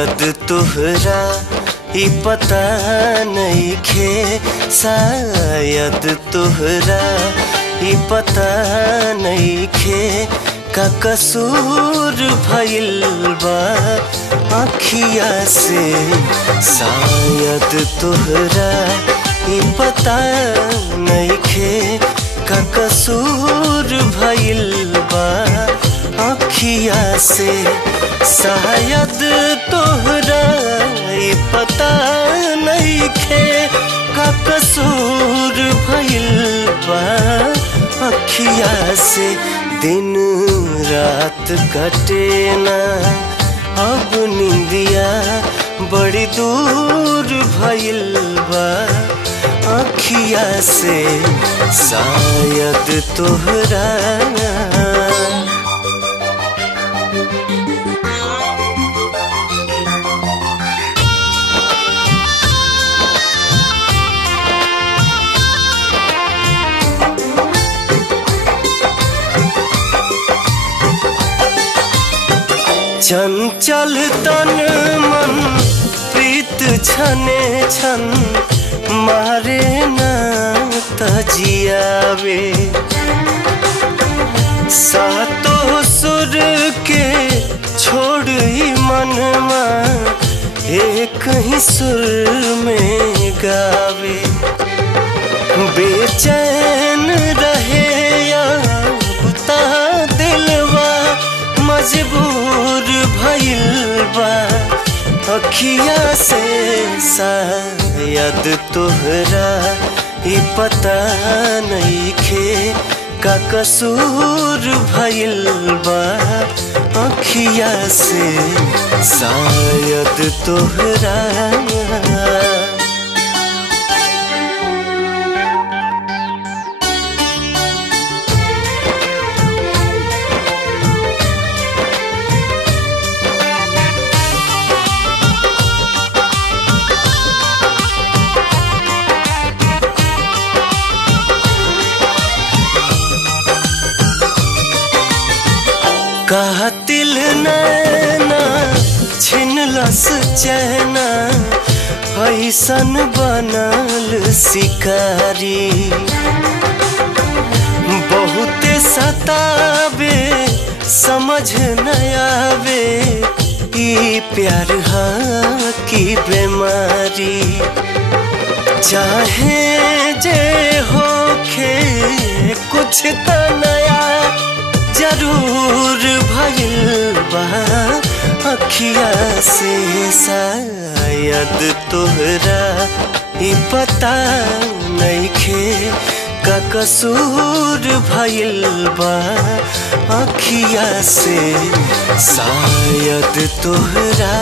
शायद तोहरा ई पता नइखे, शायद तोहरा ई पता नइखे का कसूर भइल बा अखिया से। शायद तोहरा ई पता नइखे का कसूर भइल बा अखिया से। शायद तोहरा ई पता नइखे का कसूर भइल बा अखिया से। दिन रात कटे ना अब निंदिया बड़ी दूर भइल बा अखिया से। शायद तोहरा चंचल तन मन प्रीत छने छन मारे ना तजियावे। सातो सुर के छोड़ ही मनमा एक ही सुर में गावे। बेचैन रहे या बुता दिलवा मजबूर भइल बा अखिया से। शायद तोहरा ई पता नइखे का कसूर भइल बा अखिया से। शायद तोहरा कातिल नैना छिनलस चैना ऐसन बनल शिकारी। बहुते सतावे समझ न आवे ई प्यार हाँ की बीमारी। चाहे जे होखे कुछ त नया जरूर भइल बा अखिया से। शायद तोहरा ई पता नइखे का कसूर भइल बा अखिया से। शायद तोहरा